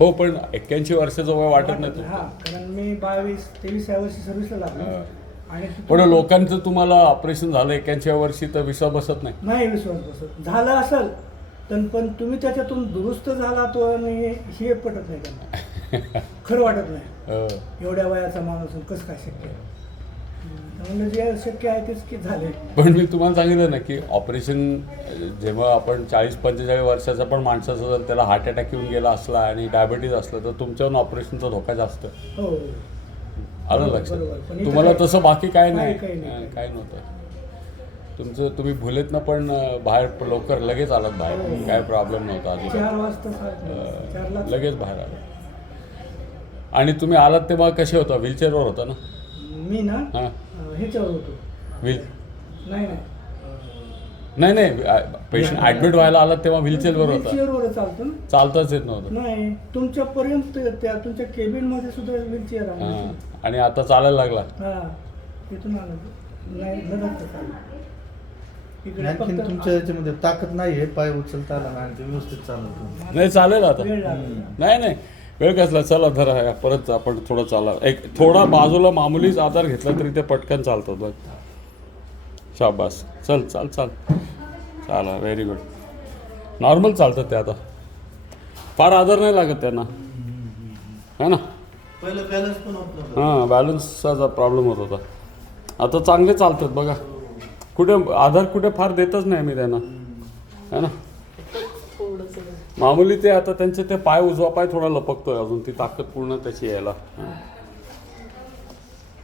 हो, पण 81 वर्षाचं वय वाटत नाही हा, कारण मी 22-23 या वर्षी सर्व्हिसला लागलो आणि पण लोकांचं तुम्हाला ऑपरेशन झालं 81 वर्षी तर विश्वास बसत नाही. नाही विश्वास बसत. झालं असेल पण तुम्ही त्याच्यातून दुरुस्त झाला तो आणि हे पटत नाही त्यांना. खरं वाटत नाही. एवढ्या वयाचा माणूस कसं काय शक्य आहे. म्हणजे जे शक्य आहे तेच की झाले. पण मी तुम्हाला सांगितलं ना की ऑपरेशन जेव्हा आपण 40-45 वर्षाचा पण माणसाचा जर त्याला हार्ट अटॅक येऊन गेला असला आणि डायबिटीज असलं तर तुमच्यावर ऑपरेशनचा धोका जास्त. हो, आलं बरोबर. लक्षात. पण तुम्हाला तसं बाकी काय नाही, काही नाही. काय नव्हतं तुमचं. तुम्ही भुलेतनं पण बाहेर लवकर लगेच आलात बाहेर. काय प्रॉब्लेम नव्हता अजून. 4 वाजता 4ला लगेच बाहेर आला. आणि तुम्ही आलात तेव्हा कसे होता? व्हीलचेअरवर होता ना? मी ना हां, ह्याच्यावर होतो. व्हील नाही पेशंट ॲडमिट व्हायला आलात तेव्हा व्हीलचेअरवर होता? व्हीलचेअरवर चालतो ना. चालताच येत नव्हतं. नाही, तुमच्यापर्यंत त्या तुमच्या केबिन मध्ये सुद्धा व्हीलचेअर आहे. हां, आणि आता चालायला लागला. हा, तिथून आलं. नाही लगत इकडे आणखीन फक्त तुमच्या याच्यामध्ये ताकद नाही आहे, पाय उचलता आला नाही, ते व्यवस्थित चालत. नाही चालेल आता. वेळ लागला. नाही वेळ कसला. चला धरा परत आपण थोडं चाला. एक थोडा बाजूला मामुलीच आधार घेतला तरी ते पटकन चालतात बघ. शाबास. चल चाला. Very good. नॉर्मल चालतात ते आता. फार आधार नाही लागत त्यांना, है ना. पहिलं बॅलन्स पण होत नव्हतं. हां, बॅलन्सचा प्रॉब्लेम होत होता. आता चांगले चालतात बघा. कुठे आधार कुठे फार देतच नाही मी त्यांना, है ना. मामुली ते आता त्यांचे ते पाय उजवा पाय थोडा लपकतोय अजून. ती ताकद पूर्ण त्याची यायला.